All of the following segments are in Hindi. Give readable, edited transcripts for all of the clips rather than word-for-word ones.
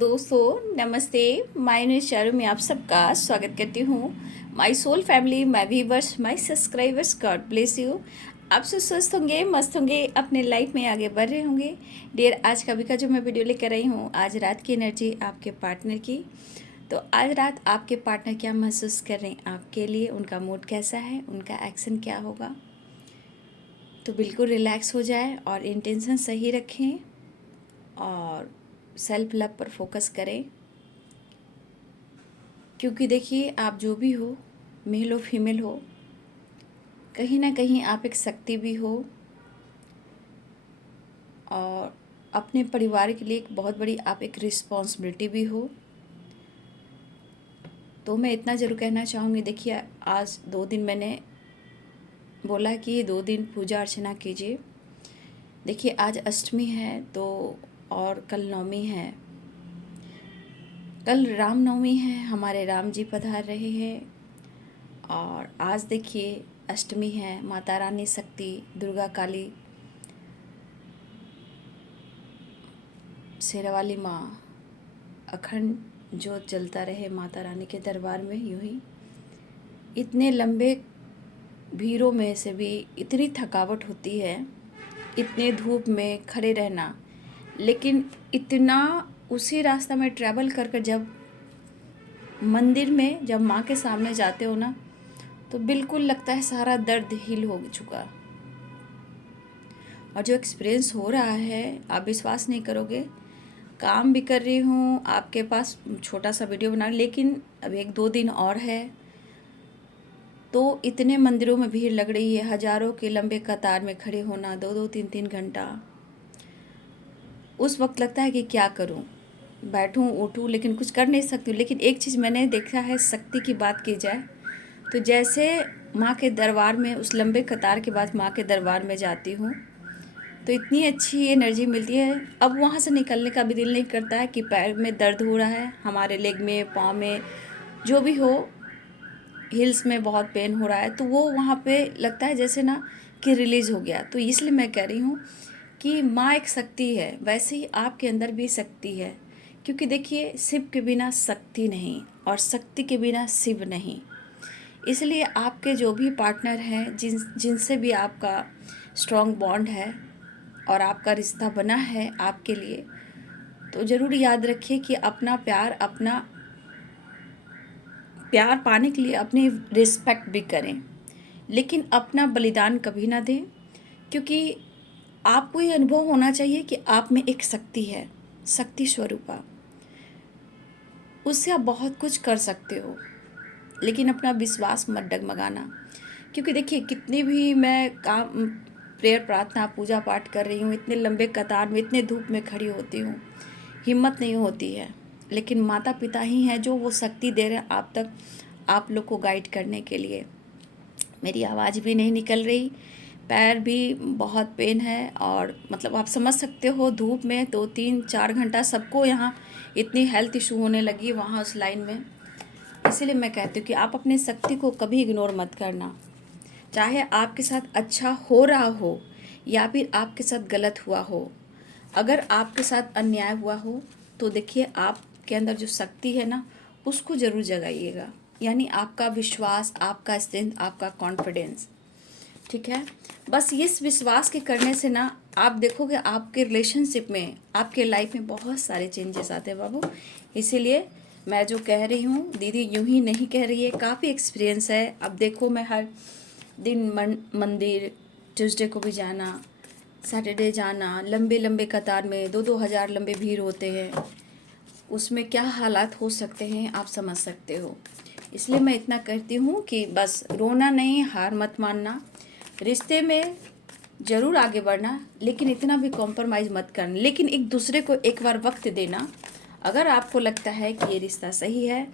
दोस्तों नमस्ते। माय नेम चारू में आप सबका स्वागत करती हूँ। My soul family, my viewers, my subscribers, God bless you. आप सब स्वस्थ होंगे, मस्त होंगे, अपने लाइफ में आगे बढ़ रहे होंगे। डियर, आज का जो मैं वीडियो लेकर आई हूँ, आज रात की एनर्जी आपके पार्टनर की। तो आज रात आपके पार्टनर क्या महसूस कर रहे हैं आपके लिए, उनका मूड कैसा है, उनका एक्शन क्या होगा। तो बिल्कुल रिलैक्स हो जाए और इंटेंशन सही रखें और सेल्फ लव पर फोकस करें। क्योंकि देखिए, आप जो भी हो, मेल हो फीमेल हो, कहीं ना कहीं आप एक शक्ति भी हो और अपने परिवार के लिए एक बहुत बड़ी आप एक रिस्पॉन्सिबिलिटी भी हो। तो मैं इतना ज़रूर कहना चाहूँगी, देखिए आज 2 दिन मैंने बोला कि 2 दिन पूजा अर्चना कीजिए। देखिए आज अष्टमी है तो और कल नवमी है, कल रामनवमी है, हमारे राम जी पधार रहे हैं। और आज देखिए अष्टमी है, माता रानी शक्ति दुर्गा काली शेरावाली माँ अखंड जोत जलता रहे माता रानी के दरबार में। यूं ही इतने लंबे भीड़ों में से भी इतनी थकावट होती है, इतने धूप में खड़े रहना, लेकिन इतना उसी रास्ता में ट्रैवल कर कर जब मंदिर में जब माँ के सामने जाते हो ना, तो बिल्कुल लगता है सारा दर्द हील हो चुका। और जो एक्सपीरियंस हो रहा है आप विश्वास नहीं करोगे। काम भी कर रही हूँ, आपके पास छोटा सा वीडियो बना, लेकिन अब 1-2 दिन और है तो इतने मंदिरों में भीड़ लग रही है, हज़ारों के लंबे कतार में खड़े होना 2-2 3-3 घंटा। उस वक्त लगता है कि क्या करूँ, बैठूँ उठूँ, लेकिन कुछ कर नहीं सकती हूँ। लेकिन एक चीज़ मैंने देखा है, शक्ति की बात की जाए तो जैसे माँ के दरबार में उस लंबे कतार के बाद माँ के दरबार में जाती हूँ तो इतनी अच्छी एनर्जी मिलती है। अब वहाँ से निकलने का भी दिल नहीं करता है कि पैर में दर्द हो रहा है, हमारे लेग में, पाँव में, जो भी हो, हिल्स में बहुत पेन हो रहा है, तो वो वहाँ पे लगता है जैसे ना कि रिलीज़ हो गया। तो इसलिए मैं कह रही हूँ कि माँ एक शक्ति है, वैसे ही आपके अंदर भी शक्ति है। क्योंकि देखिए, शिव के बिना शक्ति नहीं और शक्ति के बिना शिव नहीं। इसलिए आपके जो भी पार्टनर हैं, जिनसे भी आपका स्ट्रॉन्ग बॉन्ड है और आपका रिश्ता बना है आपके लिए, तो ज़रूर याद रखिए कि अपना प्यार पाने के लिए अपनी रिस्पेक्ट भी करें, लेकिन अपना बलिदान कभी ना दें। क्योंकि आपको ये अनुभव होना चाहिए कि आप में एक शक्ति है, शक्ति स्वरूपा, उससे आप बहुत कुछ कर सकते हो। लेकिन अपना विश्वास मत डगमगाना। क्योंकि देखिए, कितनी भी मैं काम, प्रेयर, प्रार्थना, पूजा पाठ कर रही हूँ, इतने लंबे कतार में, इतने धूप में खड़ी होती हूँ, हिम्मत नहीं होती है। लेकिन माता पिता ही हैं जो वो शक्ति दे रहे हैं आप तक, आप लोग को गाइड करने के लिए। मेरी आवाज़ भी नहीं निकल रही, पैर भी बहुत पेन है, और मतलब आप समझ सकते हो धूप में 2-3-4 घंटा सबको यहाँ इतनी हेल्थ इशू होने लगी वहाँ उस लाइन में। इसीलिए मैं कहती हूँ कि आप अपनी शक्ति को कभी इग्नोर मत करना। चाहे आपके साथ अच्छा हो रहा हो या फिर आपके साथ गलत हुआ हो, अगर आपके साथ अन्याय हुआ हो तो देखिए, आपके अंदर जो शक्ति है ना, उसको ज़रूर जगाइएगा। यानी आपका विश्वास, आपका स्ट्रेंथ, आपका कॉन्फिडेंस, ठीक है। बस इस विश्वास के करने से ना आप देखोगे आपके रिलेशनशिप में, आपके लाइफ में बहुत सारे चेंजेस आते हैं बाबू। इसीलिए मैं जो कह रही हूँ, दीदी यूं ही नहीं कह रही है, काफ़ी एक्सपीरियंस है। अब देखो, मैं हर दिन मंदिर, ट्यूसडे को भी जाना, सैटरडे जाना, लंबे लंबे कतार में 2-2 हज़ार लंबे भीड़ होते हैं, उसमें क्या हालात हो सकते हैं आप समझ सकते हो। इसलिए मैं इतना कहती हूँ कि बस रोना नहीं, हार मत मानना, रिश्ते में ज़रूर आगे बढ़ना, लेकिन इतना भी कॉम्प्रोमाइज़ मत करना। लेकिन एक दूसरे को एक बार वक्त देना। अगर आपको लगता है कि ये रिश्ता सही है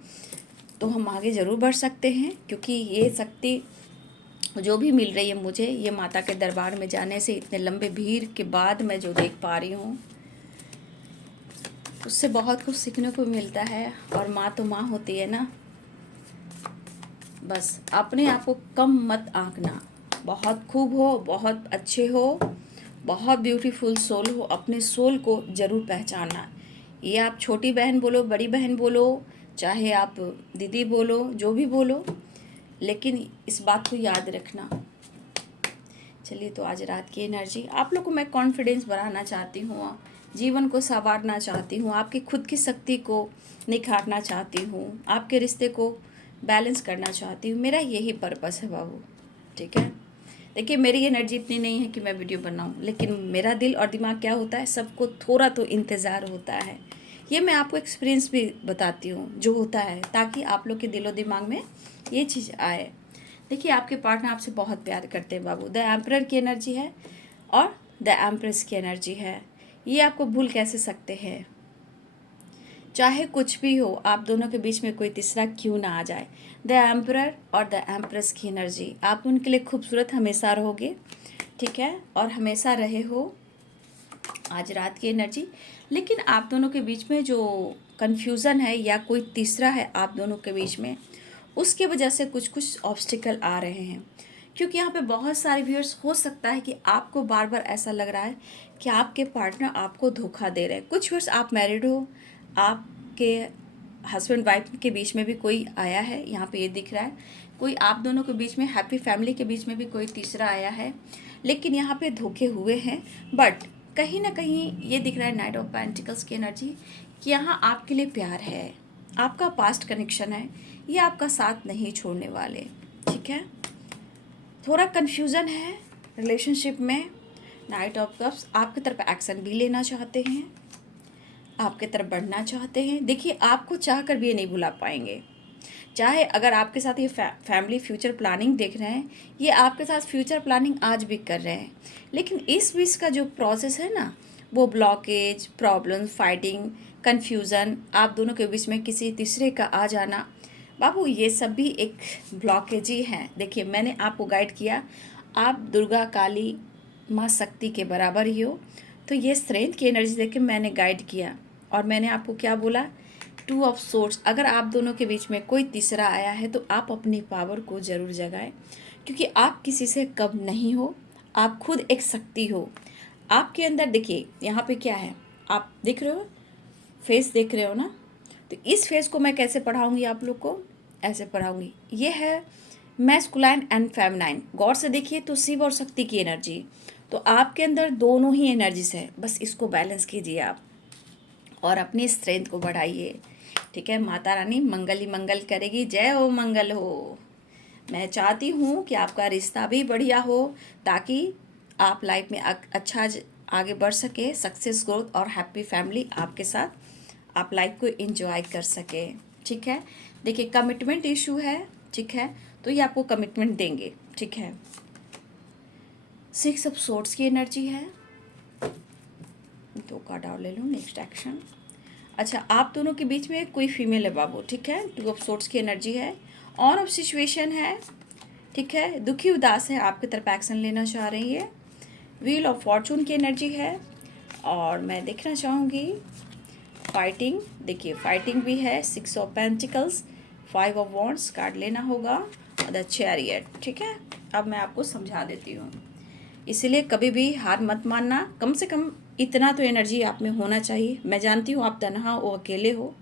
तो हम आगे ज़रूर बढ़ सकते हैं। क्योंकि ये शक्ति जो भी मिल रही है मुझे, ये माता के दरबार में जाने से, इतने लंबे भीड़ के बाद मैं जो देख पा रही हूँ, उससे बहुत कुछ सीखने को मिलता है। और माँ तो माँ होती है ना। बस अपने आप को कम मत आंकना, बहुत खूब हो, बहुत अच्छे हो, बहुत ब्यूटीफुल सोल हो, अपने सोल को ज़रूर पहचानना। ये आप छोटी बहन बोलो, बड़ी बहन बोलो, चाहे आप दीदी बोलो, जो भी बोलो, लेकिन इस बात को याद रखना। चलिए, तो आज रात की एनर्जी आप लोग को मैं कॉन्फिडेंस बढ़ाना चाहती हूँ, जीवन को संवारना चाहती हूँ, आपकी खुद की शक्ति को निखारना चाहती हूँ, आपके रिश्ते को बैलेंस करना चाहती हूँ। मेरा यही पर्पस है बाबू, ठीक है। देखिए, मेरी एनर्जी इतनी नहीं है कि मैं वीडियो बनाऊँ, लेकिन मेरा दिल और दिमाग क्या होता है, सबको थोड़ा तो इंतज़ार होता है। ये मैं आपको एक्सपीरियंस भी बताती हूँ जो होता है, ताकि आप लोग के दिलो दिमाग में ये चीज़ आए। देखिए, आपके पार्टनर आपसे बहुत प्यार करते हैं बाबू। द एम्परर की एनर्जी है और द एम्प्रेस की एनर्जी है। ये आपको भूल कैसे सकते हैं? चाहे कुछ भी हो, आप दोनों के बीच में कोई तीसरा क्यों ना आ जाए। द एम्परर और द एम्प्रेस की एनर्जी, आप उनके लिए खूबसूरत हमेशा रहोगे, ठीक है, और हमेशा रहे हो। आज रात की एनर्जी, लेकिन आप दोनों के बीच में जो कन्फ्यूज़न है या कोई तीसरा है आप दोनों के बीच में, उसके वजह से कुछ कुछ ऑब्स्टिकल आ रहे हैं। क्योंकि यहाँ पे बहुत सारे व्यूअर्स, हो सकता है कि आपको बार बार ऐसा लग रहा है कि आपके पार्टनर आपको धोखा दे रहे हैं। कुछ व्यूअर्स आप मैरिड हो, आपके हस्बैंड वाइफ के बीच में भी कोई आया है, यहाँ पे ये दिख रहा है। कोई आप दोनों के बीच में, हैप्पी फैमिली के बीच में भी कोई तीसरा आया है, लेकिन यहाँ पे धोखे हुए हैं। बट कहीं ना कहीं ये दिख रहा है नाइट ऑफ पेंटिकल्स की एनर्जी, कि यहाँ आपके लिए प्यार है, आपका पास्ट कनेक्शन है, ये आपका साथ नहीं छोड़ने वाले, ठीक है। थोड़ा कन्फ्यूज़न है रिलेशनशिप में। नाइट ऑफ कप्स आपकी तरफ एक्शन भी लेना चाहते हैं, आपके तरफ बढ़ना चाहते हैं। देखिए, आपको चाह कर भी ये नहीं भुला पाएंगे। चाहे अगर आपके साथ ये फैमिली फ्यूचर प्लानिंग देख रहे हैं, ये आपके साथ फ्यूचर प्लानिंग आज भी कर रहे हैं, लेकिन इस बीच का जो प्रोसेस है ना, वो ब्लॉकेज, प्रॉब्लम, फाइटिंग, कन्फ्यूज़न, आप दोनों के बीच में किसी तीसरे का आ जाना, बाबू ये सब भी एक ब्लॉकेज ही हैं। देखिए, मैंने आपको गाइड किया, आप दुर्गा काली माँ शक्ति के बराबर ही हो, तो ये स्ट्रेंथ की एनर्जी देख के मैंने गाइड किया। और मैंने आपको क्या बोला, 2 ऑफ सोर्ड्स। अगर आप दोनों के बीच में कोई तीसरा आया है तो आप अपनी पावर को ज़रूर जगाएं, क्योंकि आप किसी से कम नहीं हो, आप खुद एक शक्ति हो आपके अंदर। देखिए, यहाँ पे क्या है, आप देख रहे हो, फेस देख रहे हो ना, तो इस फेस को मैं कैसे पढ़ाऊँगी आप लोग को, ऐसे पढ़ाऊँगी। ये है मैस्कुलाइन एंड फेमिनाइन। गौर से देखिए तो शिव और शक्ति की एनर्जी, तो आपके अंदर दोनों ही एनर्जीज है, बस इसको बैलेंस कीजिए आप और अपनी स्ट्रेंथ को बढ़ाइए, ठीक है। माता रानी मंगल ही मंगल करेगी, जय हो मंगल हो। मैं चाहती हूँ कि आपका रिश्ता भी बढ़िया हो, ताकि आप लाइफ में अच्छा आगे बढ़ सके, सक्सेस, ग्रोथ और हैप्पी फैमिली आपके साथ आप लाइफ को एंजॉय कर सके, ठीक है। देखिए, कमिटमेंट इशू है, ठीक है, तो ये आपको कमिटमेंट देंगे, ठीक है। 6 ऑफ सोर्ड्स की एनर्जी है, 2 कार्ड और ले लो, नेक्स्ट एक्शन। अच्छा, आप दोनों के बीच में कोई फीमेल है बाबू, ठीक है। 2 ऑफ सोर्ड्स की एनर्जी है, ऑन ऑफ सिचुएशन है, ठीक है, दुखी उदास है, आपकी तरफ एक्शन लेना चाह रही है। व्हील ऑफ फॉर्चून की एनर्जी है, और मैं देखना चाहूँगी फाइटिंग। देखिए, फाइटिंग भी है, 6 of pentacles, 5 of wands card लेना होगा, और द चैरियट, ठीक है। अब मैं आपको समझा देती हूँ, इसलिए कभी भी हार मत मानना, कम से कम इतना तो एनर्जी आप में होना चाहिए। मैं जानती हूँ आप तन्हा हो, अकेले हो,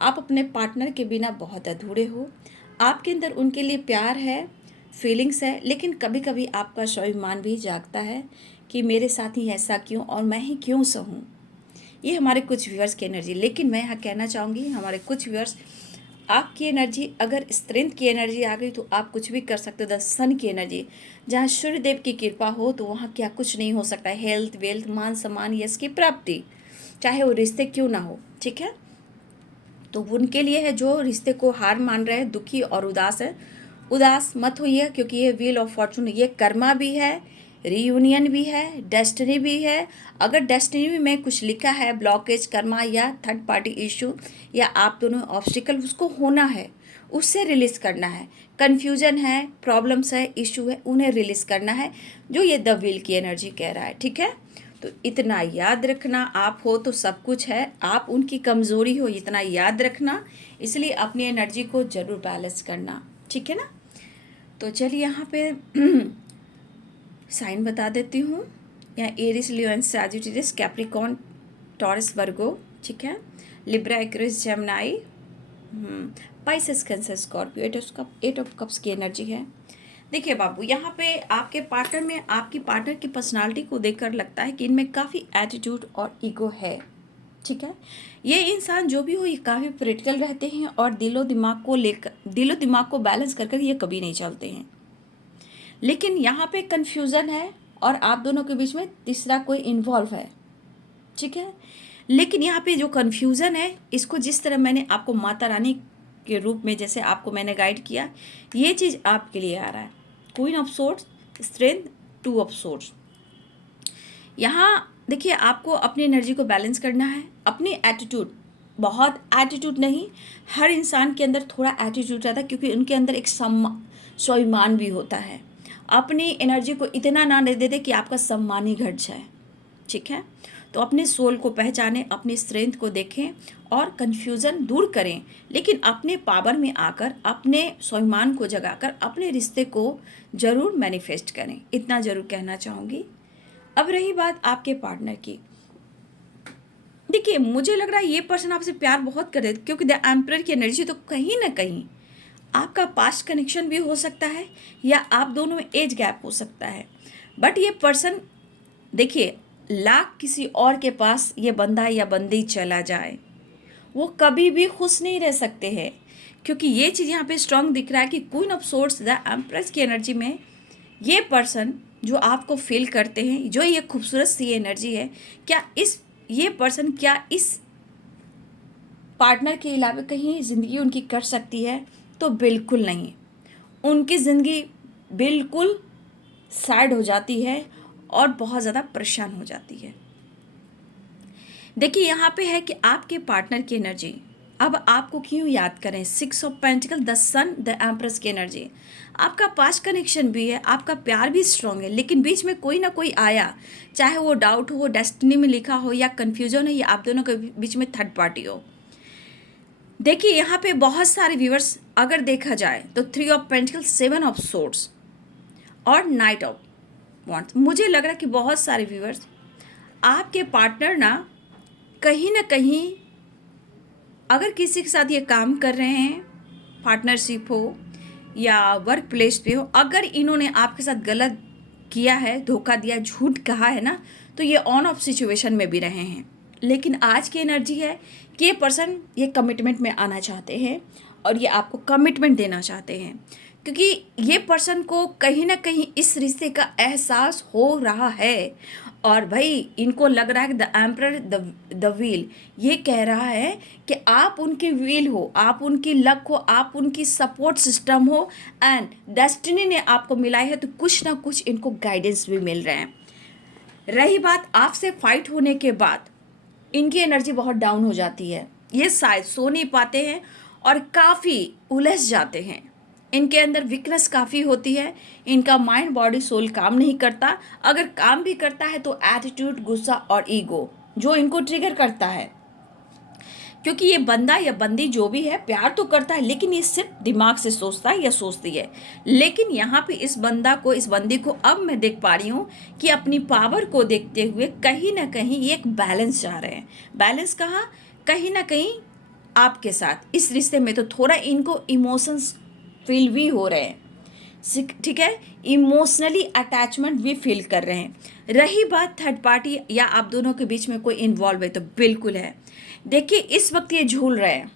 आप अपने पार्टनर के बिना बहुत अधूरे हो, आपके अंदर उनके लिए प्यार है, फीलिंग्स है, लेकिन कभी कभी आपका स्वाभिमान भी जागता है कि मेरे साथ ही ऐसा क्यों और मैं ही क्यों सहूँ। ये हमारे कुछ व्यूअर्स की एनर्जी, लेकिन मैं यहाँ कहना चाहूँगी, हमारे कुछ व्यूअर्स, आपकी एनर्जी अगर स्ट्रेंथ की एनर्जी आ गई तो आप कुछ भी कर सकते हो। द सन की एनर्जी, जहाँ सूर्य देव की कृपा हो तो वहाँ क्या कुछ नहीं हो सकता है। हेल्थ, वेल्थ, मान सम्मान, यश की प्राप्ति, चाहे वो रिश्ते क्यों ना हो, ठीक है। तो उनके लिए है जो रिश्ते को हार मान रहे हैं, दुखी और उदास है। उदास मत होइए, क्योंकि ये व्हील ऑफ फॉर्चून, ये कर्मा भी है, रीयूनियन भी है, डेस्टिनी भी है। अगर डेस्टिनी में कुछ लिखा है ब्लॉकेज, कर्मा या थर्ड पार्टी इशू, या आप दोनों ऑब्स्टिकल, उसको होना है, उससे रिलीज़ करना है। कन्फ्यूजन है, प्रॉब्लम्स है, इशू है, उन्हें रिलीज़ करना है, जो ये द व्हील की एनर्जी कह रहा है, ठीक है। तो इतना याद रखना, आप हो तो सब कुछ है, आप उनकी कमज़ोरी हो, इतना याद रखना। इसलिए अपनी एनर्जी को ज़रूर बैलेंस करना, ठीक है ना। तो चलिए, यहाँ पे साइन बता देती हूँ, यहाँ Aries, Leo, Sagittarius, Capricorn, Taurus, Virgo, ठीक है। Libra, Aquarius, Gemini, Pisces, Cancer, Scorpio, eight of cups की एनर्जी है। देखिए बाबू, यहाँ पे आपके पार्टनर में आपकी पार्टनर की पर्सनालिटी को देखकर लगता है कि इनमें काफ़ी एटीट्यूड और ईगो है। ठीक है, ये इंसान जो भी हो, ये काफ़ी प्रैक्टिकल रहते हैं और दिलो दिमाग को बैलेंस कर ये कभी नहीं चलते हैं। लेकिन यहाँ पे कन्फ्यूज़न है और आप दोनों के बीच में तीसरा कोई इन्वॉल्व है। ठीक है, लेकिन यहाँ पे जो कन्फ्यूज़न है, इसको जिस तरह मैंने आपको माता रानी के रूप में जैसे आपको मैंने गाइड किया, ये चीज़ आपके लिए आ रहा है। Queen of swords, strength, two of swords. यहाँ देखिए, आपको अपनी एनर्जी को बैलेंस करना है। अपनी एटीट्यूड, बहुत एटीट्यूड नहीं, हर इंसान के अंदर थोड़ा एटीट्यूड रहता है, क्योंकि उनके अंदर एक स्वाभिमान भी होता है। अपनी एनर्जी को इतना ना दे दे कि आपका सम्मान ही घट जाए। ठीक है, तो अपने सोल को पहचानें, अपनी स्ट्रेंथ को देखें और कन्फ्यूज़न दूर करें, लेकिन अपने पावर में आकर, अपने स्वाभिमान को जगाकर अपने रिश्ते को ज़रूर मैनिफेस्ट करें। इतना ज़रूर कहना चाहूँगी। अब रही बात आपके पार्टनर की, देखिए मुझे लग रहा है ये पर्सन आपसे प्यार बहुत करे, क्योंकि द एम्परर की एनर्जी, तो कहीं ना कहीं आपका पास्ट कनेक्शन भी हो सकता है या आप दोनों में एज गैप हो सकता है। बट ये पर्सन, देखिए, लाख किसी और के पास ये बंदा या बंदी चला जाए, वो कभी भी खुश नहीं रह सकते हैं, क्योंकि ये चीज़ यहाँ पे स्ट्रांग दिख रहा है कि queen of swords, the empress की एनर्जी में ये पर्सन जो आपको फील करते हैं, जो ये खूबसूरत सी एनर्जी है, क्या ये पर्सन क्या इस पार्टनर के अलावा कहीं ज़िंदगी उनकी कट सकती है? तो बिल्कुल नहीं। उनकी ज़िंदगी बिल्कुल सैड हो जाती है और बहुत ज़्यादा परेशान हो जाती है। देखिए यहाँ पे है कि आपके पार्टनर की एनर्जी अब आपको क्यों याद करें। 6 of pentacle, the sun, the empress की एनर्जी, आपका पास्ट कनेक्शन भी है, आपका प्यार भी स्ट्रांग है, लेकिन बीच में कोई ना कोई आया, चाहे वो डाउट हो, डेस्टिनी में लिखा हो, या कन्फ्यूजन हो, या आप दोनों के बीच में थर्ड पार्टी हो। देखिए यहाँ पे बहुत सारे व्यूअर्स अगर देखा जाए तो 3 ऑफ पेंटिकल, 7 ऑफ सोर्ड्स और नाइट ऑफ वॉन्ड्स, मुझे लग रहा है कि बहुत सारे व्यूअर्स आपके पार्टनर ना कहीं अगर किसी के साथ ये काम कर रहे हैं, पार्टनरशिप हो या वर्क प्लेस पे हो, अगर इन्होंने आपके साथ गलत किया है, धोखा दिया, झूठ कहा है ना, तो ये ऑन ऑफ सिचुएशन में भी रहे हैं। लेकिन आज की एनर्जी है कि ये पर्सन ये कमिटमेंट में आना चाहते हैं और ये आपको कमिटमेंट देना चाहते हैं, क्योंकि ये पर्सन को कहीं ना कहीं इस रिश्ते का एहसास हो रहा है। और भाई इनको लग रहा है कि द एम्परर, द व्हील, ये कह रहा है कि आप उनकी व्हील हो, आप उनकी लक हो, आप उनकी सपोर्ट सिस्टम हो, एंड डेस्टिनी ने आपको मिलाई है, तो कुछ ना कुछ इनको गाइडेंस भी मिल रहे हैं। रही बात आपसे फाइट होने के बाद, इनकी एनर्जी बहुत डाउन हो जाती है, ये शायद सो नहीं पाते हैं और काफ़ी उलझ जाते हैं। इनके अंदर वीकनेस काफ़ी होती है, इनका माइंड, बॉडी, सोल काम नहीं करता। अगर काम भी करता है तो एटीट्यूड, गुस्सा और ईगो जो इनको ट्रिगर करता है, क्योंकि ये बंदा या बंदी जो भी है प्यार तो करता है, लेकिन ये सिर्फ दिमाग से सोचता है या सोचती है। लेकिन यहाँ पे इस बंदा को, इस बंदी को अब मैं देख पा रही हूँ कि अपनी पावर को देखते हुए कहीं ना कहीं ये एक बैलेंस चाह रहे हैं। बैलेंस कहाँ? कहीं ना कहीं आपके साथ इस रिश्ते में तो थोड़ा इनको इमोशंस फील भी हो रहे हैं, ठीक है, इमोशनली अटैचमेंट भी फील कर रहे हैं। रही बात थर्ड पार्टी या आप दोनों के बीच में कोई इन्वॉल्व है, तो बिल्कुल है। देखिए इस वक्त ये झूल रहे हैं,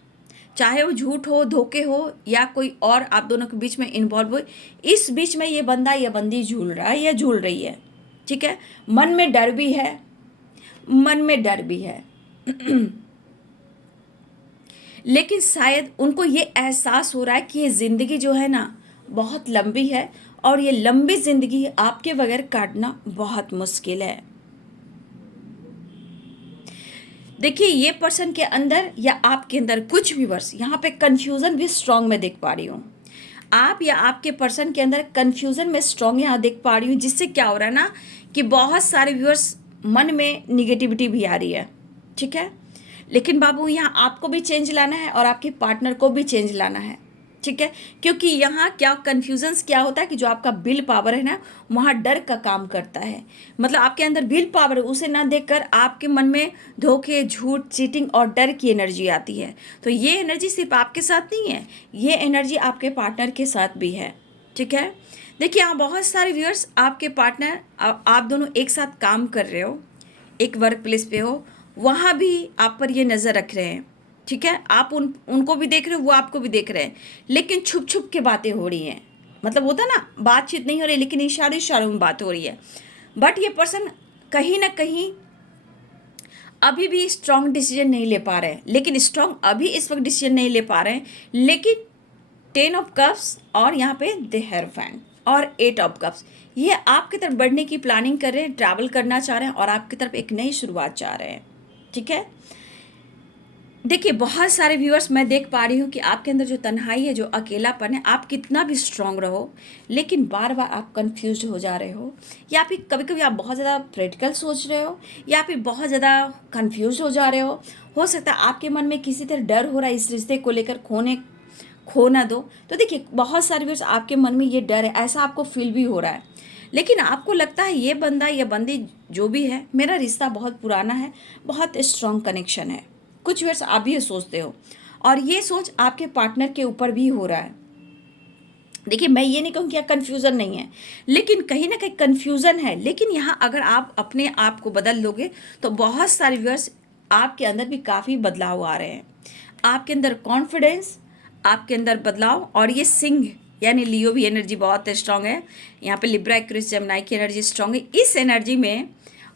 चाहे वो झूठ हो, धोखे हो, या कोई और आप दोनों के बीच में इन्वॉल्व हो, इस बीच में ये बंदा या बंदी झूल रहा है या झूल रही है। ठीक है, मन में डर भी है, मन में डर भी है लेकिन शायद उनको ये एहसास हो रहा है कि ये ज़िंदगी जो है ना बहुत लंबी है और ये लंबी ज़िंदगी आपके बगैर काटना बहुत मुश्किल है। देखिए ये पर्सन के अंदर या आपके अंदर कुछ भी वर्ष, यहाँ पे कन्फ्यूज़न भी स्ट्रांग में देख पा रही हूँ। आप या आपके पर्सन के अंदर कन्फ्यूज़न में स्ट्रांग यहाँ देख पा रही हूँ, जिससे क्या हो रहा है ना कि बहुत सारे व्यूअर्स मन में निगेटिविटी भी आ रही है। ठीक है, लेकिन बाबू यहाँ आपको भी चेंज लाना है और आपके पार्टनर को भी चेंज लाना है। ठीक है, क्योंकि यहाँ क्या कन्फ्यूजन्स क्या होता है कि जो आपका विल पावर है ना, वहाँ डर का काम करता है। मतलब आपके अंदर विल पावर है, उसे ना देखकर आपके मन में धोखे, झूठ, चीटिंग और डर की एनर्जी आती है। तो ये एनर्जी सिर्फ आपके साथ नहीं है, ये एनर्जी आपके पार्टनर के साथ भी है। ठीक है, देखिए यहाँ बहुत सारे व्यूअर्स, आपके पार्टनर आप दोनों एक साथ काम कर रहे हो, एक वर्क प्लेस पे हो, वहाँ भी आप पर ये नज़र रख रहे हैं। ठीक है, आप उनको भी देख रहे हो, वो आपको भी देख रहे हैं, लेकिन छुप छुप के बातें हो रही हैं। मतलब होता ना, बातचीत नहीं हो रही लेकिन इशारे इशारों में बात हो रही है। बट ये पर्सन कहीं ना कहीं अभी भी स्ट्रॉन्ग डिसीजन नहीं ले पा रहे हैं, लेकिन स्ट्रॉन्ग अभी इस वक्त डिसीजन नहीं ले पा रहे हैं, लेकिन 10 ऑफ कप्स और यहाँ पे द हेरोफेंट और 8 ऑफ कप्स, ये आपकी तरफ बढ़ने की प्लानिंग कर रहे हैं, ट्रैवल करना चाह रहे हैं और आपकी तरफ एक नई शुरुआत चाह रहे हैं। ठीक है, देखिए बहुत सारे व्यूअर्स मैं देख पा रही हूँ कि आपके अंदर जो तन्हाई है, जो अकेलापन है, आप कितना भी स्ट्रांग रहो लेकिन बार बार आप कंफ्यूज हो जा रहे हो, या फिर कभी कभी आप बहुत ज़्यादा प्रैक्टिकल सोच रहे हो, या फिर बहुत ज़्यादा कंफ्यूज हो जा रहे हो सकता है आपके मन में किसी तरह डर हो रहा है इस रिश्ते को लेकर, खो ना दो। तो देखिए बहुत सारे व्यूअर्स आपके मन में ये डर है, ऐसा आपको फील भी हो रहा है, लेकिन आपको लगता है ये बंदा या बंदी जो भी है, मेरा रिश्ता बहुत पुराना है, बहुत स्ट्रॉन्ग कनेक्शन है। कुछ वर्ष आप भी ये सोचते हो और ये सोच आपके पार्टनर के ऊपर भी हो रहा है। देखिए मैं ये नहीं कहूँ कि कन्फ्यूज़न नहीं है, लेकिन कहीं ना कहीं कन्फ्यूज़न है, लेकिन यहाँ अगर आप अपने आप को बदल लोगे तो बहुत सारे व्यूअर्स आपके अंदर भी काफ़ी बदलाव आ रहे हैं। आपके अंदर कॉन्फिडेंस, आपके अंदर बदलाव, और ये सिंह यानी लियो भी एनर्जी बहुत स्ट्रांग है। यहाँ पे लिब्रा, एक्वेरियस, जेमिनी की एनर्जी स्ट्रांग है इस एनर्जी में,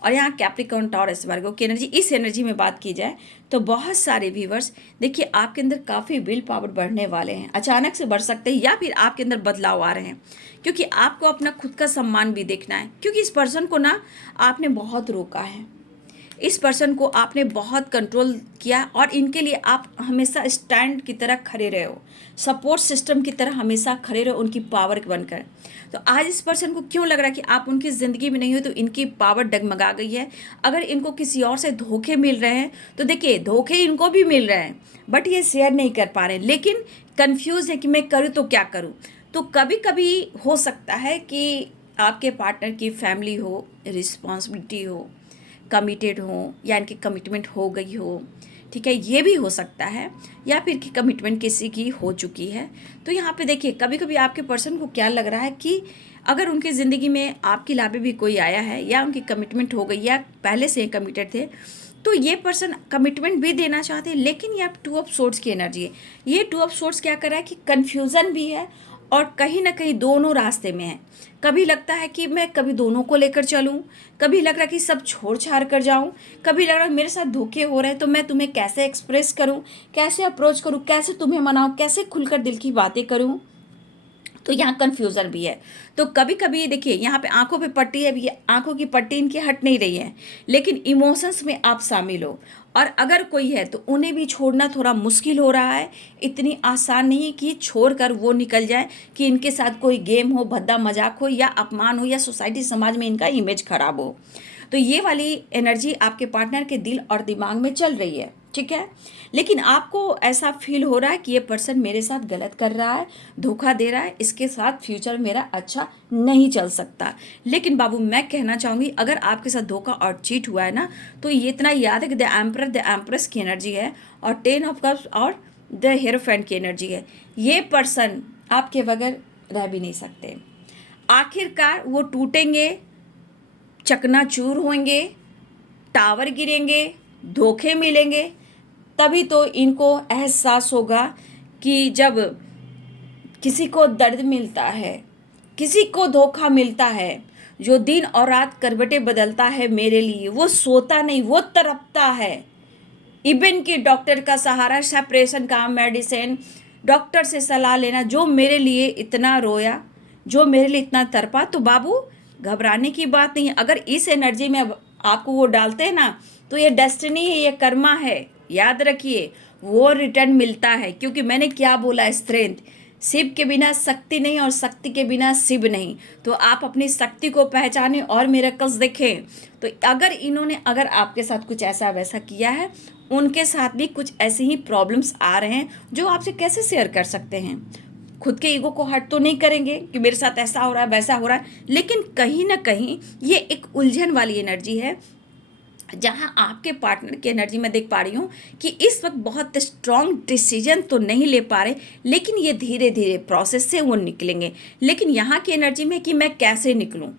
और यहाँ कैप्रिकॉर्न, टॉरस, वर्गो की एनर्जी, इस एनर्जी में बात की जाए तो बहुत सारे व्यूवर्स देखिए आपके अंदर काफ़ी विल पावर बढ़ने वाले हैं, अचानक से बढ़ सकते हैं, या फिर आपके अंदर बदलाव आ रहे हैं, क्योंकि आपको अपना खुद का सम्मान भी देखना है। क्योंकि इस पर्सन को ना आपने बहुत रोका है, इस पर्सन को आपने बहुत कंट्रोल किया, और इनके लिए आप हमेशा स्टैंड की तरह खड़े रहे हो, सपोर्ट सिस्टम की तरह हमेशा खड़े रहो उनकी पावर बनकर। तो आज इस पर्सन को क्यों लग रहा है कि आप उनकी ज़िंदगी में नहीं हो, तो इनकी पावर डगमगा गई है। अगर इनको किसी और से धोखे मिल रहे हैं तो देखिए धोखे इनको भी मिल रहे हैं, बट ये शेयर नहीं कर पा रहे हैं, लेकिन कन्फ्यूज़ है कि मैं करूँ तो क्या करूँ। तो कभी कभी हो सकता है कि आपके पार्टनर की फैमिली हो, रिस्पॉन्सिबिलिटी हो, कमिटेड हो, या इनकी कमिटमेंट हो गई हो, ठीक है, ये भी हो सकता है, या फिर कि कमिटमेंट किसी की हो चुकी है। तो यहाँ पे देखिए कभी कभी आपके पर्सन को क्या लग रहा है कि अगर उनकी ज़िंदगी में आपके अलावा भी कोई आया है, या उनकी कमिटमेंट हो गई, या पहले से कमिटेड थे, तो ये पर्सन कमिटमेंट भी देना चाहते हैं, लेकिन ये 2 ऑफ सोर्ड्स की एनर्जी है। ये 2 ऑफ सोर्ड्स क्या कर रहा है कि कन्फ्यूज़न भी है और कहीं ना कहीं दोनों रास्ते में है। कभी लगता है कि मैं कभी दोनों को लेकर चलूं, कभी लग रहा है कि सब छोड़ छाड़ कर जाऊं, कभी लग रहा है मेरे साथ धोखे हो रहे हैं, तो मैं तुम्हें कैसे एक्सप्रेस करूं, कैसे अप्रोच करूं, कैसे तुम्हें मनाऊं, कैसे खुलकर दिल की बातें करूं। तो यहाँ कन्फ्यूज़न भी है। तो कभी कभी देखिए यहाँ पे आंखों पे पट्टी है, ये आंखों की पट्टी इनकी हट नहीं रही है, लेकिन इमोशंस में आप शामिल हो, और अगर कोई है तो उन्हें भी छोड़ना थोड़ा मुश्किल हो रहा है। इतनी आसान नहीं कि छोड़कर वो निकल जाए, कि इनके साथ कोई गेम हो, भद्दा मजाक हो, या अपमान हो, या सोसाइटी समाज में इनका इमेज खराब हो। तो ये वाली एनर्जी आपके पार्टनर के दिल और दिमाग में चल रही है, ठीक है, लेकिन आपको ऐसा फील हो रहा है कि ये पर्सन मेरे साथ गलत कर रहा है, धोखा दे रहा है, इसके साथ फ्यूचर मेरा अच्छा नहीं चल सकता। लेकिन बाबू मैं कहना चाहूँगी, अगर आपके साथ धोखा और चीट हुआ है ना, तो ये इतना याद है कि द एम्परर, द एम्प्रेस की एनर्जी है, और 10 ऑफ कप्स और द हेरोफेंट की एनर्जी है। ये पर्सन आपके बगैर रह भी नहीं सकते। आखिरकार वो टूटेंगे, चकनाचूर होंगे, टावर गिरेंगे, धोखे मिलेंगे, तभी तो इनको एहसास होगा कि जब किसी को दर्द मिलता है, किसी को धोखा मिलता है, जो दिन और रात करवटें बदलता है मेरे लिए, वो सोता नहीं, वो तड़पता है। इवन कि डॉक्टर का सहारा, सेपरेशन का मेडिसिन, डॉक्टर से सलाह लेना, जो मेरे लिए इतना रोया, जो मेरे लिए इतना तड़पा। तो बाबू घबराने की बात नहीं है। अगर इस एनर्जी में अब आपको वो डालते हैं ना, तो ये डेस्टिनी है, ये कर्मा है, याद रखिए, वो रिटर्न मिलता है। क्योंकि मैंने क्या बोला, स्ट्रेंथ, शिव के बिना शक्ति नहीं और शक्ति के बिना शिव नहीं। तो आप अपनी शक्ति को पहचानें और मिरेकल्स देखें। तो अगर आपके साथ कुछ ऐसा वैसा किया है, उनके साथ भी कुछ ऐसे ही प्रॉब्लम्स आ रहे हैं जो आपसे कैसे शेयर कर सकते हैं। खुद के ईगो को हर्ट तो नहीं करेंगे कि मेरे साथ ऐसा हो रहा है वैसा हो रहा है, लेकिन कहीं ना कहीं ये एक उलझन वाली एनर्जी है, जहां आपके पार्टनर की एनर्जी में देख पा रही हूँ कि इस वक्त बहुत स्ट्रॉन्ग डिसीजन तो नहीं ले पा रहे, लेकिन ये धीरे धीरे प्रोसेस से वो निकलेंगे। लेकिन यहाँ की एनर्जी में कि मैं कैसे निकलूँ,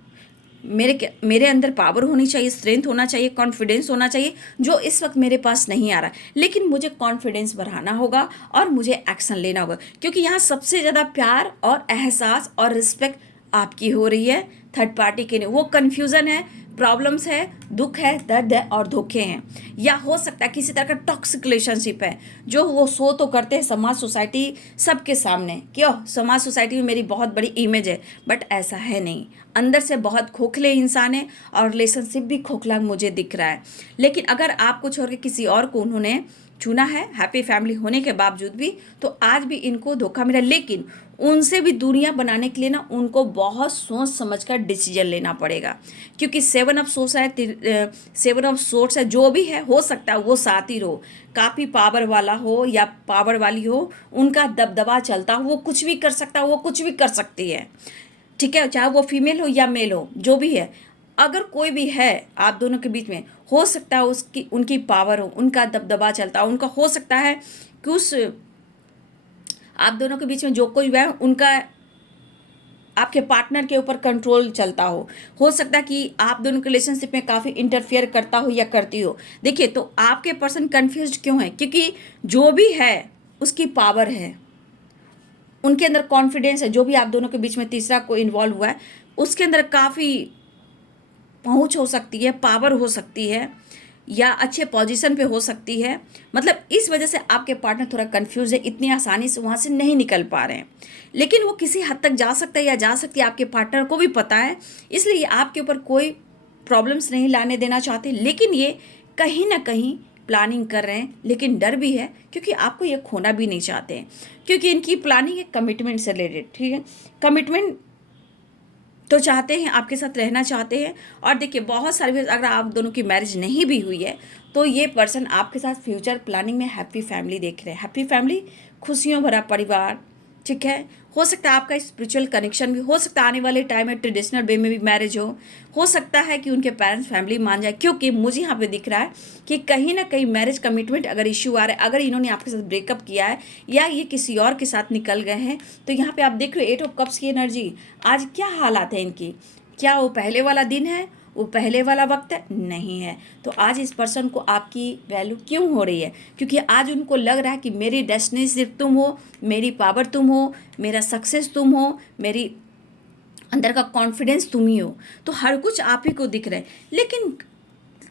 मेरे अंदर पावर होनी चाहिए, स्ट्रेंथ होना चाहिए, कॉन्फिडेंस होना चाहिए, जो इस वक्त मेरे पास नहीं आ रहा। लेकिन मुझे कॉन्फिडेंस बढ़ाना होगा और मुझे एक्शन लेना होगा, क्योंकि यहाँ सबसे ज़्यादा प्यार और एहसास और रिस्पेक्ट आपकी हो रही है, थर्ड पार्टी के नहीं। वो कन्फ्यूज़न है, प्रॉब्लम्स है, दुख है, दर्द है और धोखे हैं, या हो सकता है किसी तरह का टॉक्सिक रिलेशनशिप है जो वो शो तो करते हैं समाज सोसाइटी सबके सामने, क्यों समाज सोसाइटी में मेरी बहुत बड़ी इमेज है, बट ऐसा है नहीं, अंदर से बहुत खोखले इंसान है और रिलेशनशिप भी खोखला मुझे दिख रहा है। लेकिन अगर आपको छोड़ के किसी और को उन्होंने चुना है हैप्पी फैमिली होने के बावजूद भी, तो आज भी इनको धोखा मिला। लेकिन उनसे भी दूरियां बनाने के लिए ना उनको बहुत सोच समझकर डिसीजन लेना पड़ेगा, क्योंकि 7 ऑफ सोर्स है, 7 ऑफ सोर्स है, जो भी है हो सकता है वो साथी हो, काफ़ी पावर वाला हो या पावर वाली हो, उनका दबदबा चलता हो, वो कुछ भी कर सकता है, वो कुछ भी कर सकती है, ठीक है, चाहे वो फीमेल हो या मेल हो, जो भी है। अगर कोई भी है आप दोनों के बीच में, हो सकता है उसकी उनकी पावर हो, उनका दबदबा चलता हो, उनका हो सकता है कि उस आप दोनों के बीच में जो कोई है उनका आपके पार्टनर के ऊपर कंट्रोल चलता हो सकता है कि आप दोनों के रिलेशनशिप में काफ़ी इंटरफेयर करता हो या करती हो। देखिए, तो आपके पर्सन कंफ्यूज्ड क्यों है, क्योंकि जो भी है उसकी पावर है, उनके अंदर कॉन्फिडेंस है, जो भी आप दोनों के बीच में तीसरा कोई इन्वॉल्व हुआ है उसके अंदर काफ़ी पहुंच हो सकती है, पावर हो सकती है, या अच्छे पोजीशन पे हो सकती है। मतलब इस वजह से आपके पार्टनर थोड़ा कंफ्यूज है, इतनी आसानी से वहाँ से नहीं निकल पा रहे हैं, लेकिन वो किसी हद तक जा सकता है या जा सकती है, आपके पार्टनर को भी पता है, इसलिए आपके ऊपर कोई प्रॉब्लम्स नहीं लाने देना चाहते। लेकिन ये कहीं ना कहीं प्लानिंग कर रहे हैं, लेकिन डर भी है क्योंकि आपको ये खोना भी नहीं चाहते हैं, क्योंकि इनकी प्लानिंग है कमिटमेंट से रिलेटेड, ठीक है, कमिटमेंट तो चाहते हैं, आपके साथ रहना चाहते हैं। और देखिए, बहुत सारे अगर आप दोनों की मैरिज नहीं भी हुई है तो ये पर्सन आपके साथ फ्यूचर प्लानिंग में हैप्पी फैमिली देख रहे हैं, हैप्पी फैमिली, खुशियों भरा परिवार, ठीक है। हो सकता है आपका स्पिरिचुअल कनेक्शन भी, हो सकता है आने वाले टाइम में ट्रेडिशनल वे में भी मैरिज हो सकता है कि उनके पेरेंट्स फैमिली मान जाए, क्योंकि मुझे यहाँ पे दिख रहा है कि कहीं ना कहीं मैरिज कमिटमेंट अगर इश्यू आ रहा है, अगर इन्होंने आपके साथ ब्रेकअप किया है या ये किसी और के साथ निकल गए हैं, तो यहाँ पे आप देख रहे हो 8 ऑफ कप्स की एनर्जी। आज क्या हालात है इनकी, क्या वो पहले वाला दिन है, वो पहले वाला वक्त है, नहीं है। तो आज इस पर्सन को आपकी वैल्यू क्यों हो रही है, क्योंकि आज उनको लग रहा है कि मेरी डेस्टिनी सिर्फ तुम हो, मेरी पावर तुम हो, मेरा सक्सेस तुम हो, मेरी अंदर का कॉन्फिडेंस तुम ही हो, तो हर कुछ आप ही को दिख रहा है। लेकिन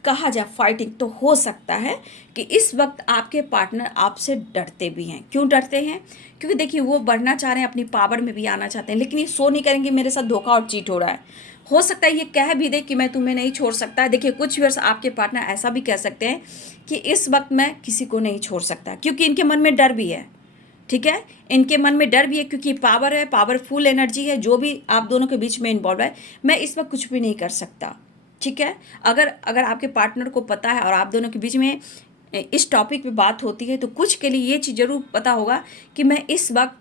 कहा जाए फाइटिंग तो हो सकता है कि इस वक्त आपके पार्टनर आपसे डरते भी हैं। क्यों डरते हैं, क्योंकि देखिए वो बढ़ना चाह रहे हैं, अपनी पावर में भी आना चाहते हैं, लेकिन ये शो नहीं करेंगे मेरे साथ धोखा और चीट हो रहा है। हो सकता है ये कह भी दे कि मैं तुम्हें नहीं छोड़ सकता। देखिए, कुछ वर्ष आपके पार्टनर ऐसा भी कह सकते हैं कि इस वक्त मैं किसी को नहीं छोड़ सकता, क्योंकि इनके मन में डर भी है, ठीक है, इनके मन में डर भी है, क्योंकि पावर है, पावरफुल एनर्जी है, जो भी आप दोनों के बीच में इन्वॉल्व है, मैं इस वक्त कुछ भी नहीं कर सकता, ठीक है। अगर आपके पार्टनर को पता है और आप दोनों के बीच में इस टॉपिक पे बात होती है, तो कुछ के लिए ये चीज़ ज़रूर पता होगा कि मैं इस वक्त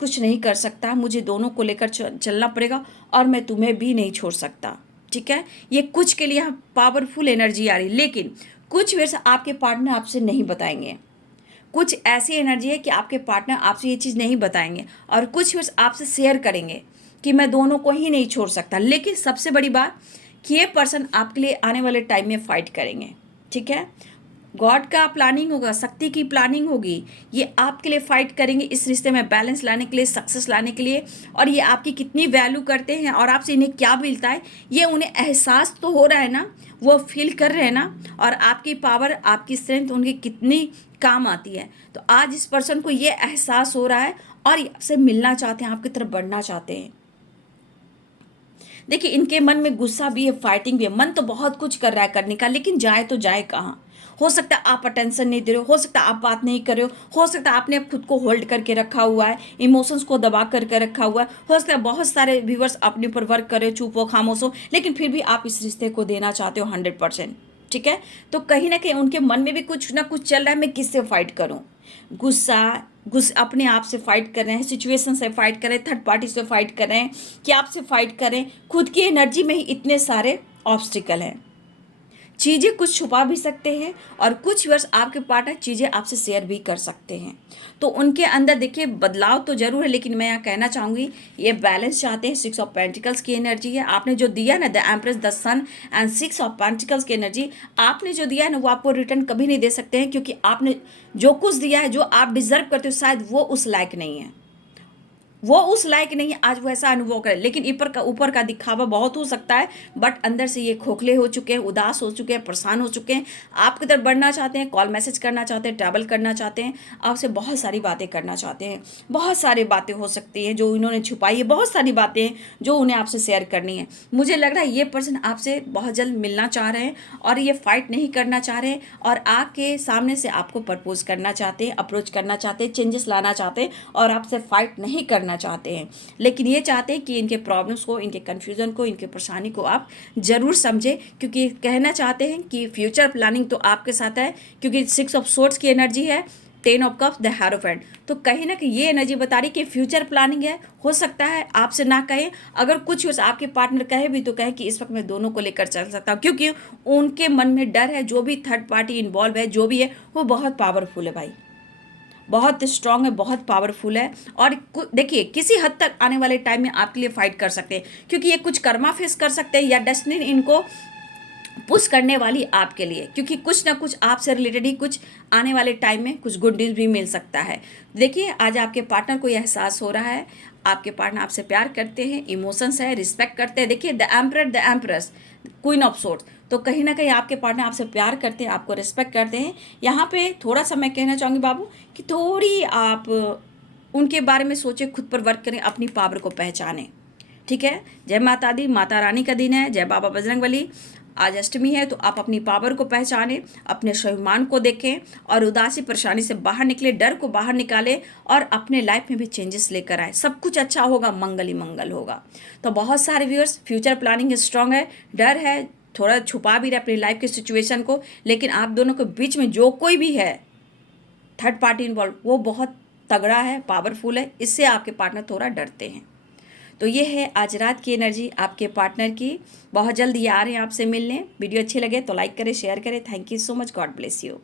कुछ नहीं कर सकता, मुझे दोनों को लेकर चलना पड़ेगा और मैं तुम्हें भी नहीं छोड़ सकता, ठीक है। ये कुछ के लिए यहाँ पावरफुल एनर्जी आ रही है, लेकिन कुछ वर्ष आपके पार्टनर आपसे नहीं बताएंगे। कुछ ऐसी एनर्जी है कि आपके पार्टनर आपसे ये चीज़ नहीं बताएंगे और कुछ वर्ष आपसे शेयर करेंगे कि मैं दोनों को ही नहीं छोड़ सकता। लेकिन सबसे बड़ी बात कि ये पर्सन आपके लिए आने वाले टाइम में फाइट करेंगे, ठीक है। गॉड का प्लानिंग होगा, शक्ति की प्लानिंग होगी, ये आपके लिए फाइट करेंगे इस रिश्ते में बैलेंस लाने के लिए, सक्सेस लाने के लिए। और ये आपकी कितनी वैल्यू करते हैं और आपसे इन्हें क्या मिलता है, ये उन्हें एहसास तो हो रहा है ना, वो फील कर रहे हैं ना, और आपकी पावर, आपकी स्ट्रेंथ उनकी कितनी काम आती है। तो आज इस पर्सन को ये एहसास हो रहा है और ये आपसे मिलना चाहते हैं, आपकी तरफ बढ़ना चाहते हैं। देखिए, इनके मन में गुस्सा भी है, फाइटिंग भी है, मन तो बहुत कुछ कर रहा है करने का, लेकिन जाए तो जाए कहाँ। हो सकता है आप अटेंशन नहीं दे रहे हो सकता है आप बात नहीं कर रहे हो सकता है आपने खुद को होल्ड करके रखा हुआ है, इमोशंस को दबा करके रखा हुआ है। हो सकता है बहुत सारे व्यूवर्स अपने ऊपर वर्क कर रहे हो, चुप हो, खामोश हो, लेकिन फिर भी आप इस रिश्ते को देना चाहते हो 100%, ठीक है। तो कहीं ना कहीं उनके मन में भी कुछ ना कुछ चल रहा है, मैं किससे फाइट करूं। अपने आप से फाइट कर रहे हैं, सिचुएशन से फाइट कर रहे हैं, थर्ड पार्टी से फाइट कर रहे हैं, कि आपसे फाइट करें। खुद की एनर्जी में ही इतने सारे ऑब्स्टिकल हैं। चीज़ें कुछ छुपा भी सकते हैं और कुछ वर्ष आपके पार्टनर चीज़ें आपसे शेयर भी कर सकते हैं। तो उनके अंदर देखिए बदलाव तो जरूर है, लेकिन मैं यहाँ कहना चाहूँगी ये बैलेंस चाहते हैं। 6 ऑफ पेंटिकल्स की एनर्जी है, आपने जो दिया ना, the empress, the sun and 6 of pentacles की एनर्जी आपने जो दिया है ना, वो आपको रिटर्न कभी नहीं दे सकते हैं, क्योंकि आपने जो कुछ दिया है, जो आप डिजर्व करते हो, शायद वो उस लायक नहीं है, वो उस लायक नहीं है आज वो ऐसा अनुभव करे। लेकिन ऊपर का दिखावा बहुत हो सकता है, बट अंदर से ये खोखले हो चुके हैं, उदास हो चुके हैं, परेशान हो चुके हैं, आपकी तरफ बढ़ना चाहते हैं, कॉल मैसेज करना चाहते हैं, ट्रैवल करना चाहते हैं, आपसे बहुत सारी बातें करना चाहते हैं। बहुत सारी बातें हो सकती हैं जो इन्होंने छुपाई है, बहुत सारी बातें हैं जो उन्हें आपसे शेयर करनी है। मुझे लग रहा है ये पर्सन आपसे बहुत जल्द मिलना चाह रहे हैं और ये फाइट नहीं करना चाह रहे हैं, और आपके सामने से आपको प्रपोज करना चाहते हैं, अप्रोच करना चाहते हैं, चेंजेस लाना चाहते हैं, और आपसे फाइट नहीं करना चाहते हैं। लेकिन ये चाहते हैं कि इनके प्रॉब्लम्स को, इनके कन्फ्यूजन को, इनके परेशानी को आप जरूर समझें, क्योंकि कहना चाहते हैं कि फ्यूचर प्लानिंग तो आपके साथ है, क्योंकि 6 ऑफ सोर्ड्स की एनर्जी है, 10 ऑफ कप्स, द हेरोफेंट। तो कहीं ना कहीं ये एनर्जी बता रही कि फ्यूचर प्लानिंग है। हो सकता है आपसे ना कहे, अगर कुछ आपके पार्टनर कहे भी तो कहे कि इस वक्त मैं दोनों को लेकर चल सकता हूँ, क्योंकि उनके मन में डर है। जो भी थर्ड पार्टी इन्वॉल्व है, जो भी है, वो बहुत पावरफुल है भाई, बहुत स्ट्रांग है, बहुत पावरफुल है। और देखिए किसी हद तक आने वाले टाइम में आपके लिए फाइट कर सकते हैं, क्योंकि ये कुछ कर्मा फेस कर सकते हैं, या डेस्टिनी इनको पुश करने वाली आपके लिए, क्योंकि कुछ ना कुछ आपसे रिलेटेड ही कुछ आने वाले टाइम में कुछ गुड न्यूज़ भी मिल सकता है। देखिए आज आपके पार्टनर को यह एहसास हो रहा है, आपके पार्टनर आपसे प्यार करते हैं, इमोशंस है, रिस्पेक्ट करते हैं। देखिए the emperor, the empress, queen of swords. तो कहीं ना कहीं आपके पार्टनर आपसे प्यार करते हैं, आपको रिस्पेक्ट करते हैं। यहाँ पे थोड़ा सा मैं कहना चाहूँगी बाबू कि थोड़ी आप उनके बारे में सोचें, खुद पर वर्क करें, अपनी पावर को पहचानें। ठीक है। जय माता दी, माता रानी का दिन है, जय बाबा बजरंगबली। आज अष्टमी है, तो आप अपनी पावर को पहचानें, अपने स्वाभिमान को देखें, और उदासी परेशानी से बाहर निकले, डर को बाहर निकालें, और अपने लाइफ में भी चेंजेस लेकर आए। सब कुछ अच्छा होगा, मंगल ही मंगल होगा। तो बहुत सारे व्यूअर्स, फ्यूचर प्लानिंग स्ट्रांग है, डर है, थोड़ा छुपा भी रहे अपनी लाइफ की सिचुएशन को, लेकिन आप दोनों के बीच में जो कोई भी है थर्ड पार्टी इन्वॉल्व, वो बहुत तगड़ा है, पावरफुल है। इससे आपके पार्टनर थोड़ा डरते हैं। तो ये है आज रात की एनर्जी आपके पार्टनर की। बहुत जल्द ये आ रहे हैं आपसे मिलने। वीडियो अच्छे लगे तो लाइक करें, शेयर करें। Thank you so much, God bless you.